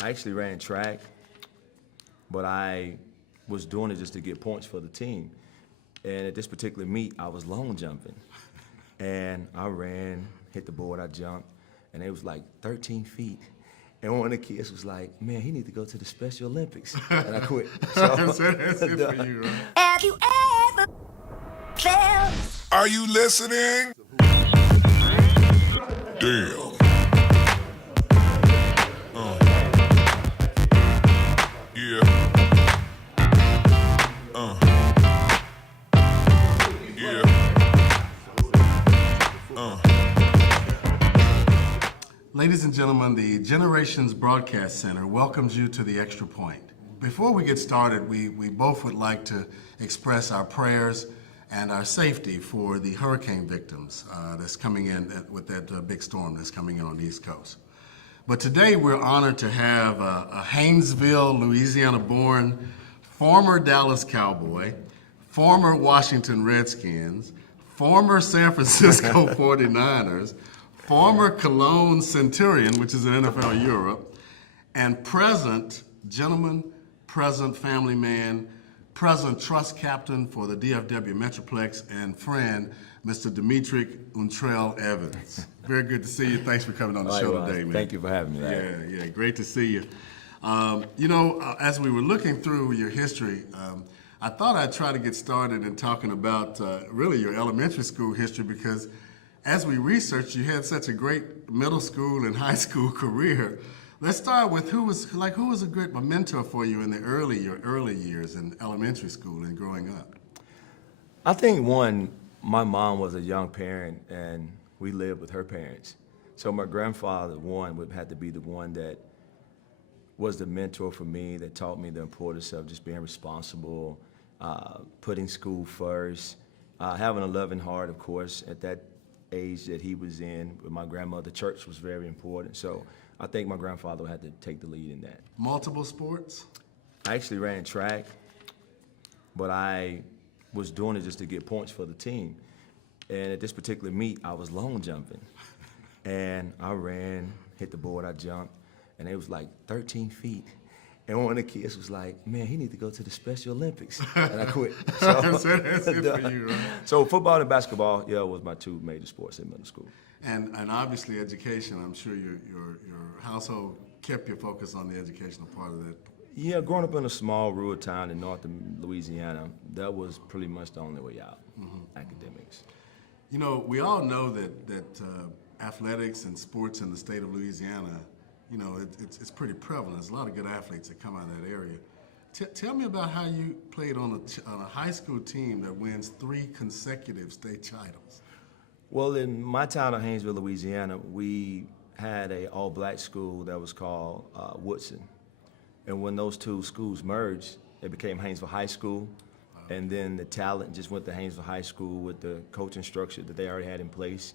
I actually ran track, but I was doing it just to get points for the team. And at this particular meet, I was long jumping. And I ran, hit the board, I jumped, and it was like 13 feet. And one of the kids was like, man, he need to go to the Special Olympics. And I quit. That's it for you, right? Have you ever felt? Are you listening? Damn. Yeah. Yeah. Ladies and gentlemen, the Generations Broadcast Center welcomes you to the Extra Point. Before we get started, we both would like to express our prayers and our safety for the hurricane victims that's coming in with that big storm that's coming in on the East Coast. But today we're honored to have a Haynesville, Louisiana-born former Dallas Cowboy, former Washington Redskins, former San Francisco 49ers, former Cologne Centurion, which is an NFL Europe, and present gentleman, present family man, present trust captain for the DFW Metroplex, and friend, Mr. Dimitri Untrell Evans. Very good to see you. Thanks for coming on the show today, man. Thank you for having me, Larry. Yeah, great to see you. As we were looking through your history, I thought I'd try to get started in talking about really your elementary school history, because as we researched, you had such a great middle school and high school career. Let's start with who was a great mentor for you in your early years in elementary school and growing up? I think my mom was a young parent, and we lived with her parents. So my grandfather, would have to be the one that was the mentor for me, that taught me the importance of just being responsible, putting school first, having a loving heart, of course, at that age that he was in. With my grandmother, church was very important. So I think my grandfather had to take the lead in that. Multiple sports? I actually ran track, but I was doing it just to get points for the team. And at this particular meet, I was long jumping. And I ran, hit the board, I jumped, and it was like 13 feet. And one of the kids was like, man, he need to go to the Special Olympics. And I quit. That's it for you, right? So football and basketball, was my two major sports in middle school. And obviously education, I'm sure your household kept your focus on the educational part of that. Yeah, growing up in a small rural town in north Louisiana, that was pretty much the only way out, academics. You know, we all know that athletics and sports in the state of Louisiana, it's pretty prevalent. There's a lot of good athletes that come out of that area. Tell me about how you played on a high school team that wins 3 consecutive state titles. Well, in my town of Haynesville, Louisiana, we had an all-black school that was called Woodson. And when those two schools merged, it became Haynesville High School. And then the talent just went to Haynesville High School with the coaching structure that they already had in place.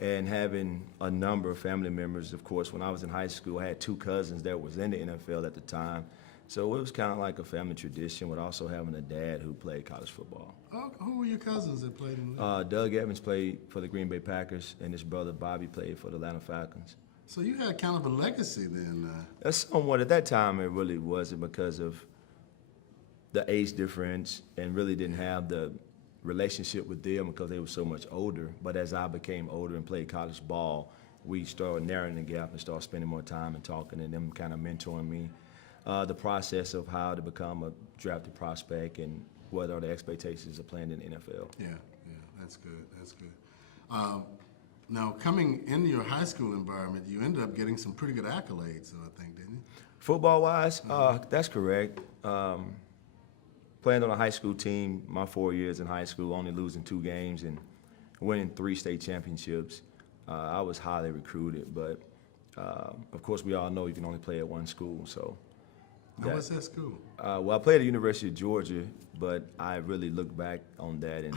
And having a number of family members, of course, when I was in high school, I had 2 cousins that was in the NFL at the time. So it was kind of like a family tradition, with also having a dad who played college football. Who were your cousins that played in the league? Doug Evans played for the Green Bay Packers, and his brother Bobby played for the Atlanta Falcons. So you had kind of a legacy then. That's somewhat. At that time, it really wasn't, because of the age difference, and really didn't have the relationship with them because they were so much older. But as I became older and played college ball, we started narrowing the gap and started spending more time and talking, and them kind of mentoring me. The process of how to become a drafted prospect and what are the expectations of playing in the NFL. Yeah, that's good. Now, coming into your high school environment, you ended up getting some pretty good accolades, I think, didn't you? Football-wise, that's correct. Playing on a high school team, my 4 years in high school, only losing 2 games and winning 3 state championships. I was highly recruited, but of course we all know you can only play at one school. So. How was that school? Well, I played at the University of Georgia, but I really look back on that and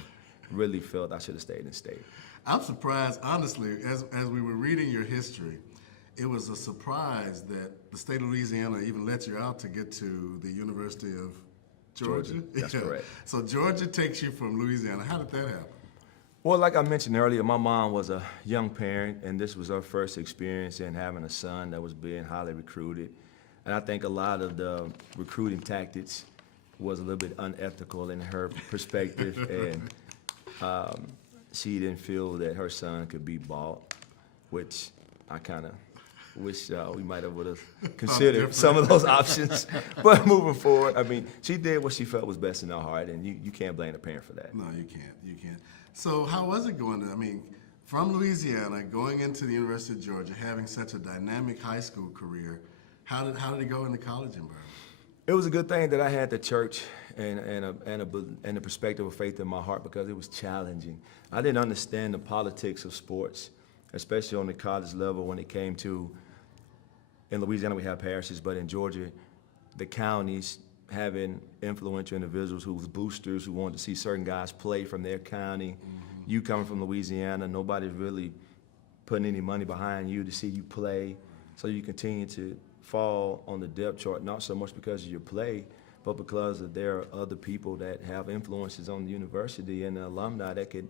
really felt I should have stayed in state. I'm surprised, honestly, as we were reading your history, it was a surprise that the state of Louisiana even let you out to get to the University of Georgia. That's correct. So Georgia takes you from Louisiana. How did that happen? Well, like I mentioned earlier, my mom was a young parent, and this was her first experience in having a son that was being highly recruited. And I think a lot of the recruiting tactics was a little bit unethical in her perspective, and she didn't feel that her son could be bought, which I kind of wish we might have would have considered some of those options. But moving forward, I mean, she did what she felt was best in her heart, and you can't blame the parent for that. No, you can't. You can't. So how was it going to, I mean, from Louisiana, going into the University of Georgia, having such a dynamic high school career, how did it go in the college environment? It was a good thing that I had the church and the perspective of faith in my heart, because it was challenging. I didn't understand the politics of sports, especially on the college level when it came to, in Louisiana we have parishes, but in Georgia, the counties having influential individuals who was boosters, who wanted to see certain guys play from their county. Mm-hmm. You coming from Louisiana, nobody's really putting any money behind you to see you play. So you continue to fall on the depth chart, not so much because of your play, but because of there are other people that have influences on the university and the alumni that could,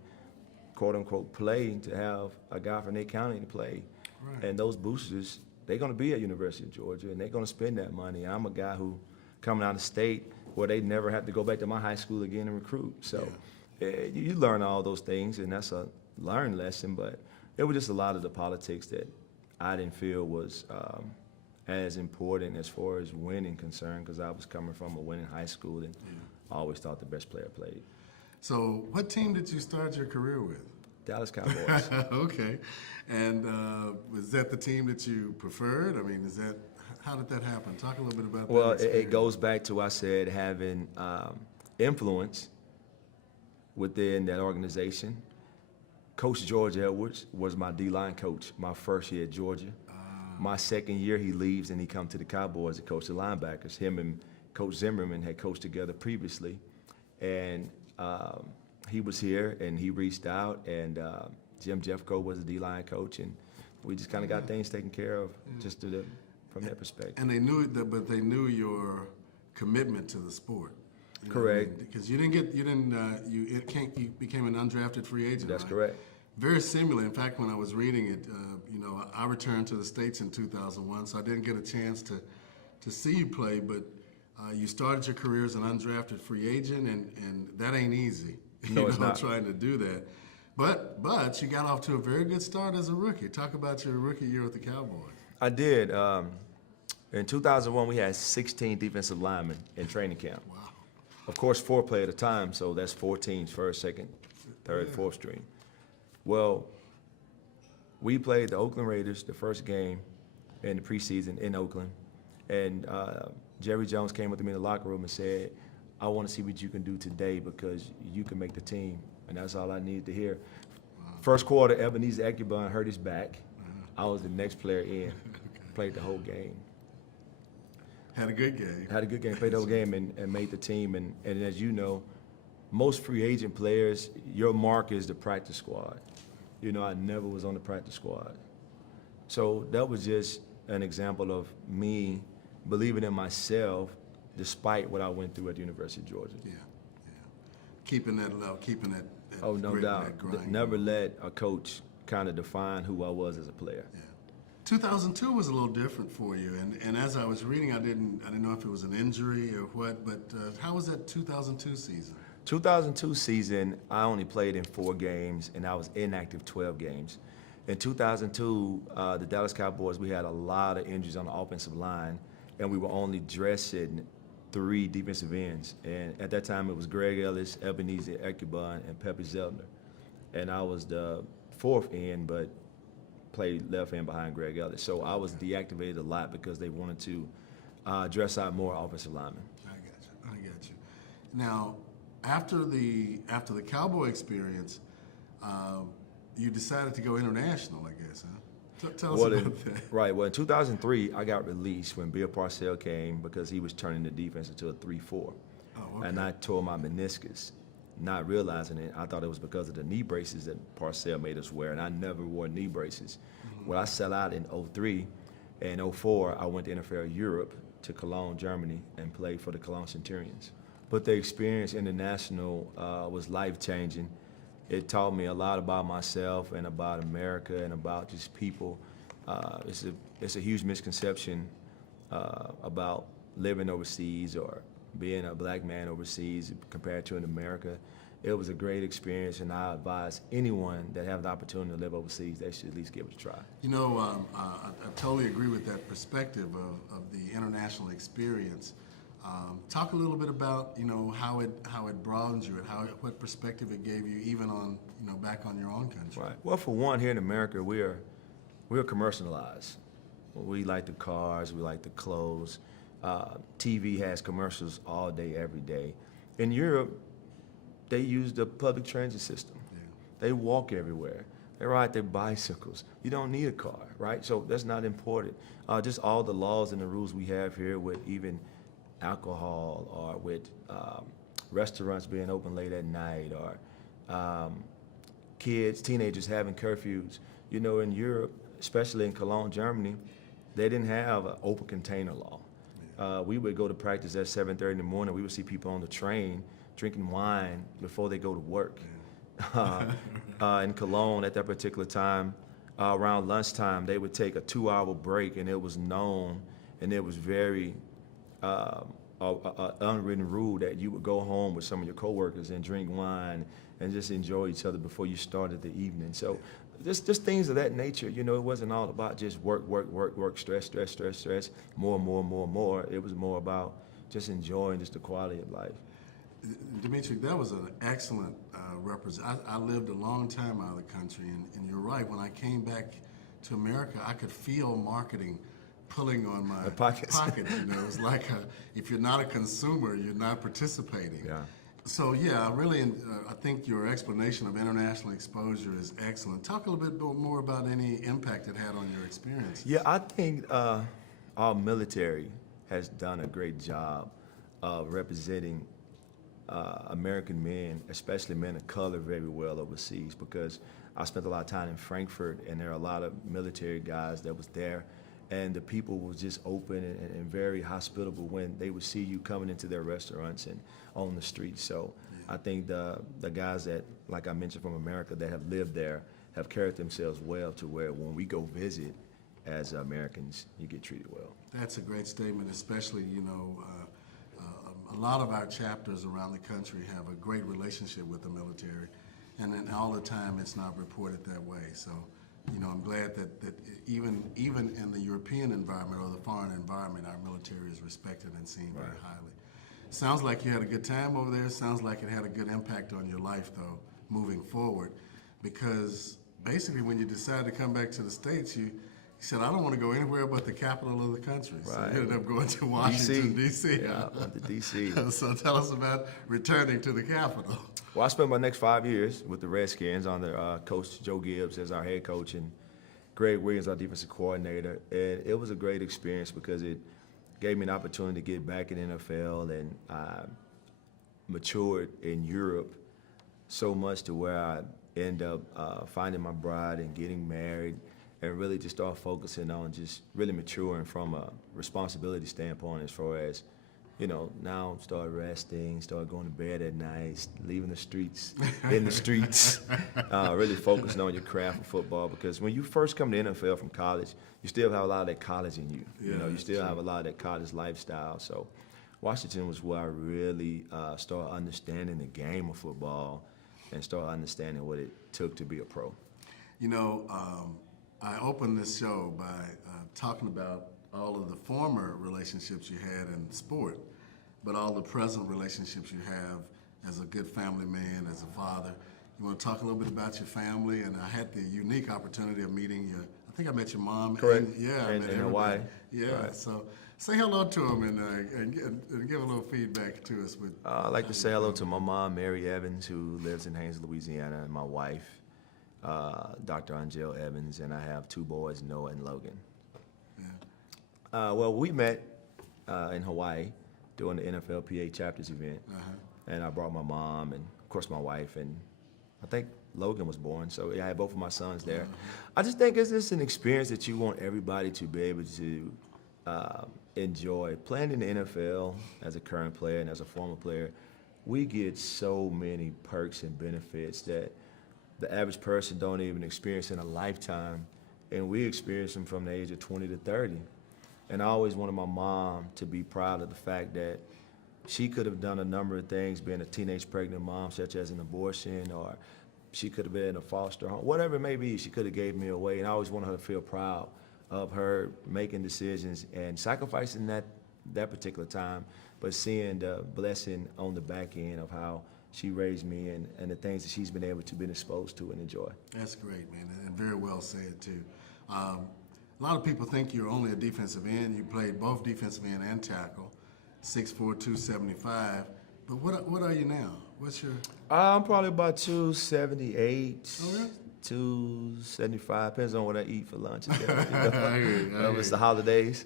quote unquote, play to have a guy from their county to play. Right. And those boosters, they're gonna be at University of Georgia and they're gonna spend that money. I'm a guy who coming out of state where they never have to go back to my high school again and recruit. So you learn all those things, and that's a learned lesson, but it was just a lot of the politics that I didn't feel was as important as far as winning concerned, because I was coming from a winning high school and I always thought the best player played. So what team did you start your career with? Dallas Cowboys. Okay. And was that the team that you preferred? I mean, how did that happen? Talk a little bit about that. Well, it goes back to, I said, having influence within that organization. Coach George Edwards was my D-line coach my first year at Georgia. My second year, he leaves and he comes to the Cowboys to coach the linebackers. Him and Coach Zimmerman had coached together previously. And he was here and he reached out, and Jim Jeffco was the D-line coach, and we just kind of got things taken care of just from that perspective. And they knew that, but they knew your commitment to the sport. You know correct. I mean? Because you became an undrafted free agent. That's right? correct. Very similar. In fact, when I was reading it, I returned to the States in 2001, so I didn't get a chance to see you play, but you started your career as an undrafted free agent, and that ain't easy. No, it's not. Trying to do that. But you got off to a very good start as a rookie. Talk about your rookie year with the Cowboys. I did. In 2001, we had 16 defensive linemen in training camp. Wow. Of course, 4 play at a time, so that's 4 teams, first, second, third, fourth string. Well, we played the Oakland Raiders the first game in the preseason in Oakland, and Jerry Jones came up to me in the locker room and said, I want to see what you can do today because you can make the team, and that's all I needed to hear. First quarter, Ebenezer Ekubun hurt his back. I was the next player in, played the whole game. Had a good game. Had a good game, played the whole game, and made the team. And as you know, most free agent players, your mark is the practice squad. I never was on the practice squad. So that was just an example of me believing in myself despite what I went through at the University of Georgia. Yeah. Keeping that love, keeping that Oh, no grit, doubt. that grind. Never let a coach kind of define who I was as a player. Yeah. 2002 was a little different for you, and as I was reading, I didn't know if it was an injury or what, but how was that 2002 season? 2002 season, I only played in 4 games, and I was inactive 12 games. In 2002, the Dallas Cowboys, we had a lot of injuries on the offensive line, and we were only dressing 3 defensive ends. And at that time, it was Greg Ellis, Ebenezer Ekubun, and Pepe Zeltner. And I was the 4th end, but played left end behind Greg Ellis. So I was deactivated a lot because they wanted to dress out more offensive linemen. I got you. Now, after the Cowboy experience, you decided to go international, I guess, huh? Tell us about that. Right. Well, in 2003, I got released when Bill Parcells came because he was turning the defense into a 3-4. Oh, okay. And I tore my meniscus, not realizing it. I thought it was because of the knee braces that Parcells made us wear, and I never wore knee braces. Mm-hmm. Well, I sat out in 2003. In 2004, I went to NFL Europe to Cologne, Germany, and played for the Cologne Centurions. But the experience international was life-changing. It taught me a lot about myself and about America and about just people. It's a huge misconception about living overseas or being a black man overseas compared to in America. It was a great experience, and I advise anyone that have the opportunity to live overseas, they should at least give it a try. You know, I totally agree with that perspective of the international experience. Talk a little bit about, you know, how it broadens you and what perspective it gave you, even on, you know, back on your own country. Right. Well, for one, here in America, we're commercialized. We like the cars, we like the clothes. TV has commercials all day, every day. In Europe, they use the public transit system. Yeah. They walk everywhere. They ride their bicycles. You don't need a car, right? So that's not important. Just all the laws and the rules we have here with even alcohol or with restaurants being open late at night or teenagers having curfews. You know, in Europe, especially in Cologne, Germany, they didn't have an open container law. We would go to practice at 7:30 in the morning. We would see people on the train drinking wine before they go to work. In Cologne, at that particular time, around lunchtime, they would take a 2-hour break, and it was known, and it was very unwritten rule that you would go home with some of your coworkers and drink wine and just enjoy each other before you started the evening. So just things of that nature. You know, it wasn't all about just work, stress, more. It was more about just enjoying just the quality of life. Dimitri, that was an excellent represent. I lived a long time out of the country, and you're right. When I came back to America, I could feel marketing pulling on my pockets. You know, it's like if you're not a consumer, you're not participating. Yeah. So yeah, I think your explanation of international exposure is excellent. Talk a little bit more about any impact it had on your experience. Yeah, I think our military has done a great job of representing American men, especially men of color, very well overseas, because I spent a lot of time in Frankfurt, and there are a lot of military guys that was there, and the people was just open and very hospitable when they would see you coming into their restaurants and on the streets. So I think the guys that, like I mentioned, from America that have lived there have carried themselves well to where when we go visit as Americans, you get treated well. That's a great statement, especially, you know, a lot of our chapters around the country have a great relationship with the military, and then all the time it's not reported that way. So, you know, I'm glad that even in the European environment or the foreign environment, our military is respected and seen very highly. Sounds like you had a good time over there. Sounds like it had a good impact on your life, though, moving forward, because basically when you decided to come back to the States, you said, I don't want to go anywhere but the capital of the country. So you ended up going to Washington, D.C. Yeah, I went to D.C. So tell us about returning to the capital. Well, I spent my next 5 years with the Redskins under Coach Joe Gibbs as our head coach and Greg Williams, our defensive coordinator. And it was a great experience because it gave me an opportunity to get back in the NFL, and I matured in Europe so much to where I end up finding my bride and getting married, and really just start focusing on just really maturing from a responsibility standpoint as far as, you know, now start resting, start going to bed at night, leaving the streets, in the streets, really focusing on your craft of football, because when you first come to NFL from college, you still have a lot of that college in you. Yeah, you know, you still true. have a lot of that college lifestyle. So Washington was where I really started understanding the game of football and started understanding what it took to be a pro. You know, I opened this show by talking about all of the former relationships you had in sport, but all the present relationships you have as a good family man, as a father. You want to talk a little bit about your family? And I had the unique opportunity of meeting your, I think I met your mom. Correct. Yeah, in Hawaii. Yeah, Right. so say hello to him and give a little feedback to us. With I'd like to say hello to my mom, Mary Evans, who lives in Haynes, Louisiana, and my wife, Dr. Angel Evans, and I have 2 boys, Noah and Logan. Well, we met in Hawaii doing the NFLPA Chapters event, and I brought my mom and, of course, my wife, and I think Logan was born, so yeah, I had both of my sons there. I just think it's just an experience that you want everybody to be able to enjoy. Playing in the NFL as a current player and as a former player, we get so many perks and benefits that the average person don't even experience in a lifetime, and we experience them from the age of 20 to 30. And I always wanted my mom to be proud of the fact that she could have done a number of things, being a teenage pregnant mom, such as an abortion, or she could have been in a foster home, whatever it may be, she could have gave me away. And I always wanted her to feel proud of her making decisions and sacrificing that particular time, but seeing the blessing on the back end of how she raised me and the things that she's been able to be exposed to and enjoy. That's great, man, and very well said, too. A lot of people think you're only a defensive end. You played both defensive end and tackle, 6'4", 275. But what are you now? What's your... I'm probably about 278, Oh, really? 275, depends on what I eat for lunch. You know, I hear you. it's the holidays.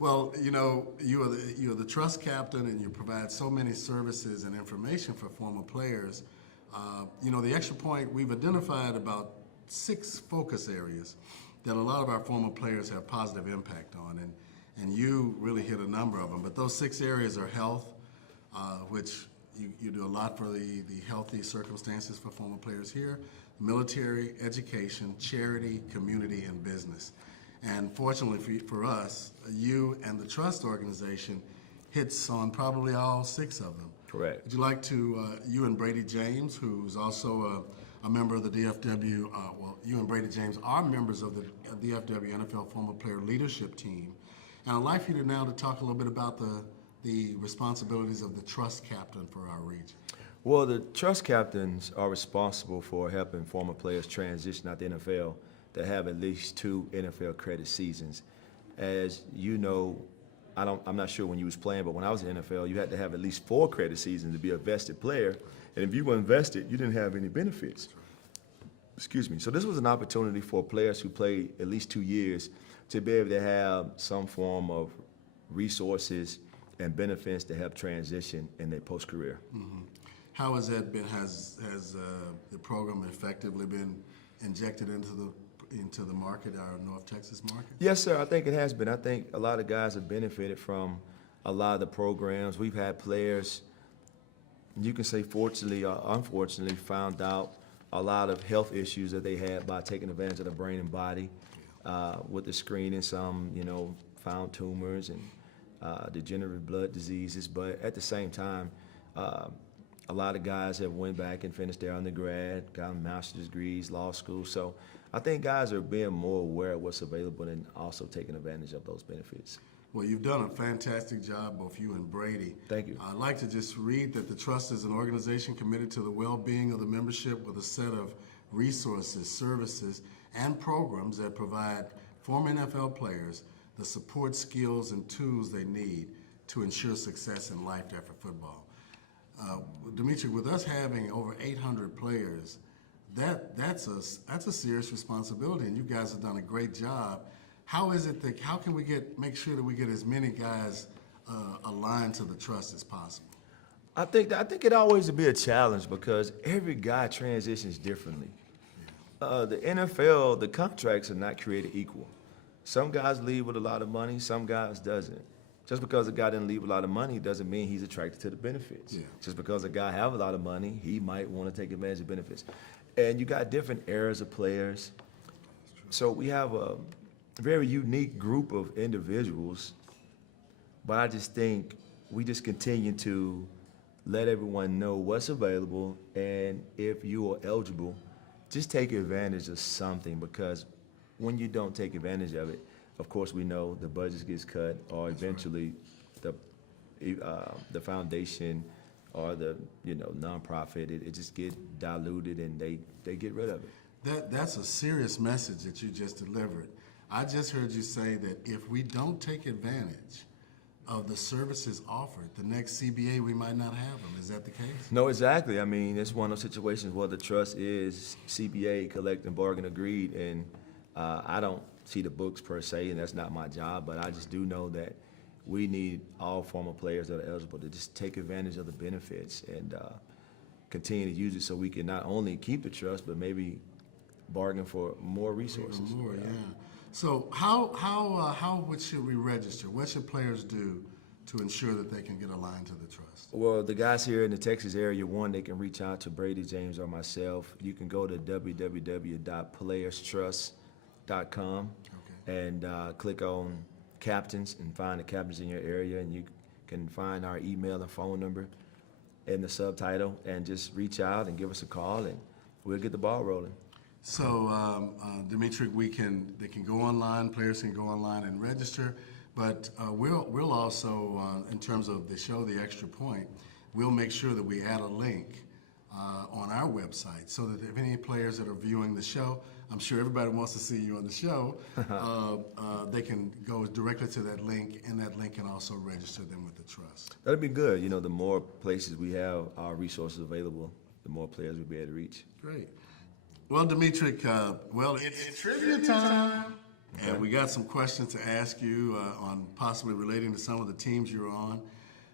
Well, you know, you are the trust captain, and you provide so many services and information for former players. You know, the Extra Point, we've identified about 6 focus areas that a lot of our former players have positive impact on, and you really hit a number of them. But those 6 areas are health, which you do a lot for the healthy circumstances for former players here, military, education, charity, community, and business. And fortunately for us, you and the Trust organization hits on probably all 6 of them. Correct. Would you like to, you and Brady James, who's also a member of the DFW, well, you and Brady James are members of the DFW NFL Former Player Leadership Team. And I'd like for you now to talk a little bit about the responsibilities of the Trust Captain for our region. Well, the trust captains are responsible for helping former players transition out the NFL that have at least 2 NFL credit seasons. As you know, I'm not sure when you was playing, but when I was in the NFL, you had to have at least 4 credit seasons to be a vested player. And if you weren't vested, you didn't have any benefits. Excuse me. So this was an opportunity for players who played at least 2 years to be able to have some form of resources and benefits to help transition in their post-career. Mm-hmm. How has that been? Has the program effectively been injected into the market, our North Texas market? Yes, sir. I think it has been. I think a lot of guys have benefited from a lot of the programs. We've had players, you can say fortunately or unfortunately, found out a lot of health issues that they had by taking advantage of the brain and body with the screening. Some, you know, found tumors and degenerative blood diseases. But at the same time, a lot of guys have went back and finished their undergrad, got master's degrees, law school. So I think guys are being more aware of what's available and also taking advantage of those benefits. Well, you've done a fantastic job, both you and Brady. Thank you. I'd like to just read that the Trust is an organization committed to the well-being of the membership with a set of resources, services, and programs that provide former NFL players the support, skills, and tools they need to ensure success in life after football. Dimitri, with us having over 800 players, that's a serious responsibility, and you guys have done a great job. How is it that, how can we make sure that we get as many guys aligned to the Trust as possible? I think it always will be a challenge because every guy transitions differently. The NFL, the contracts are not created equal. Some guys leave with a lot of money, some guys doesn't. Just because a guy didn't leave a lot of money doesn't mean he's attracted to the benefits. Yeah. Just because a guy have a lot of money, he might want to take advantage of benefits. And you got different eras of players. So we have a very unique group of individuals, but I just think we just continue to let everyone know what's available, and if you are eligible, just take advantage of something, because when you don't take advantage of it, of course, we know the budget gets cut, or eventually the foundation or the nonprofit, it just get diluted and they get rid of it. That's a serious message that you just delivered. I just heard you say that if we don't take advantage of the services offered, the next CBA we might not have them. Is that the case? No, exactly. I mean, it's one of those situations where the trust is CBA, collect and bargain agreed, and I don't see the books per se, and that's not my job, but I just do know that we need all former players that are eligible to just take advantage of the benefits and continue to use it so we can not only keep the trust, but maybe bargain for more resources. Even more, yeah. So how should we register? What should players do to ensure that they can get aligned to the trust? Well, the guys here in the Texas area, one, they can reach out to Brady James or myself. You can go to www.playerstrust.com and click on captains and find the captains in your area, and you can find our email and phone number in the subtitle, and just reach out and give us a call, and we'll get the ball rolling. So, Dimitri, they can go online, players can go online and register, but we'll also, in terms of the show, The Extra Point, we'll make sure that we add a link on our website so that if any players that are viewing the show, I'm sure everybody wants to see you on the show, they can go directly to that link, and that link can also register them with the trust. That'd be good. The more places we have our resources available, the more players we'll be able to reach. Great. Well, Dimitri, it's trivia time. And we got some questions to ask you on possibly relating to some of the teams you're on.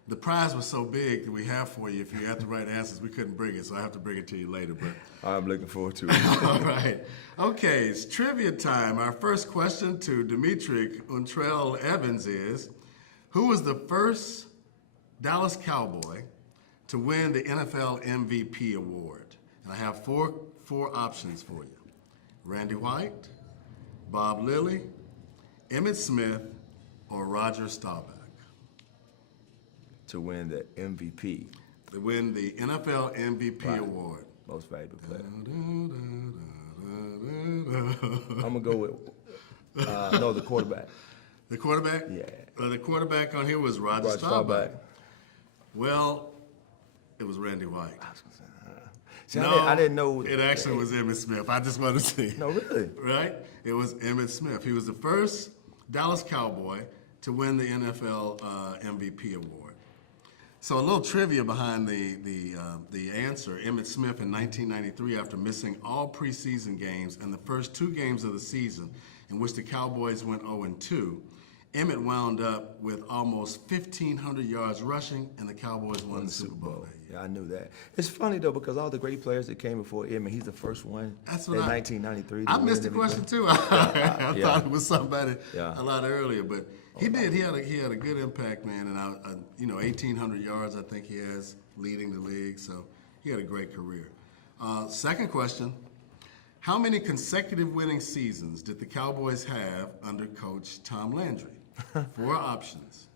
The prize was so big that we have for you. If you have the right answers, we couldn't bring it, so I have to bring it to you later. But I'm looking forward to it. all right. Okay, it's trivia time. Our first question to Dimitri Untrell Evans is, who was the first Dallas Cowboy to win the NFL MVP award? And I have four options for you. Randy White, Bob Lilly, Emmitt Smith, or Roger Staubach. To win the MVP, To win the NFL MVP award. most valuable player. I'm going to go with, the quarterback. The quarterback? Yeah. The quarterback on here was Roger Roger Staubach. Staubach. Well, it was Randy White. See, I didn't know. It actually was Emmitt Smith. I just want to see. No, really? Right? It was Emmitt Smith. He was the first Dallas Cowboy to win the NFL MVP award. So a little trivia behind the answer. Emmitt Smith in 1993, after missing all preseason games and the first 2 games of the season in which the Cowboys went 0-2, Emmitt wound up with almost 1,500 yards rushing, and the Cowboys won the Super Bowl that year. Yeah, I knew that. It's funny, though, because all the great players that came before him, and he's the first one That's in what 1993. I missed the question too. I thought it was somebody Yeah. a lot earlier, but he did. He had a good impact, man. And 1,800 yards I think he has leading the league. So he had a great career. Second question: how many consecutive winning seasons did the Cowboys have under Coach Tom Landry? 4 options: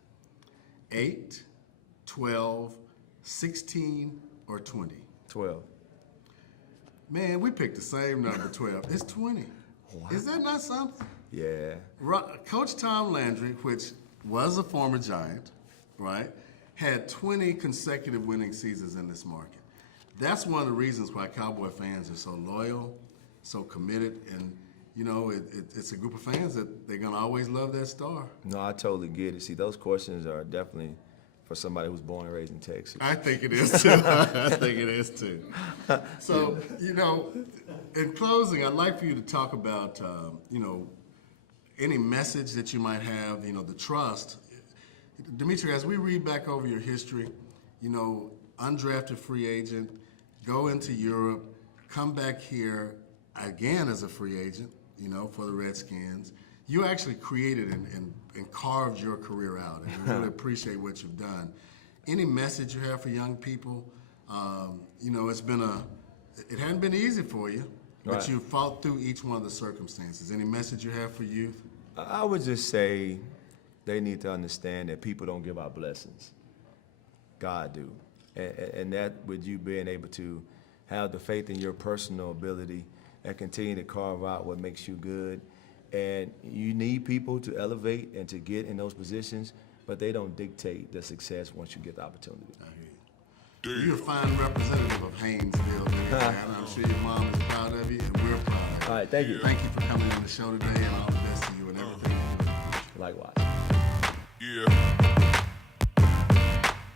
8, 12, 16, or 20. 12. Man, we picked the same number, 12. It's 20. Is that not something? Yeah. Coach Tom Landry, which was a former Giant, right, had 20 consecutive winning seasons in this market. That's one of the reasons why Cowboy fans are so loyal, so committed, and it's a group of fans that they're gonna always love that star. No, I totally get it. See, those questions are definitely for somebody who's born and raised in Texas. I think it is too. I think it is too. So, in closing, I'd like for you to talk about, any message that you might have, the trust. Dimitri, as we read back over your history, undrafted free agent, go into Europe, come back here again as a free agent, for the Redskins. You actually created and carved your career out, and we really appreciate what you've done. Any message you have for young people? It hadn't been easy for you, but Right. you fought through each one of the circumstances. Any message you have for youth? I would just say they need to understand that people don't give out blessings. God do. And that with you being able to have the faith in your personal ability and continue to carve out what makes you good. And you need people to elevate and to get in those positions, but they don't dictate the success once you get the opportunity. You're a fine representative of Haynesville, man. I'm sure your mom is proud of you, and we're proud of you. All right, thank you. Thank you for coming on the show today, and all the best to you and everything you're doing. Likewise.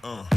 Yeah.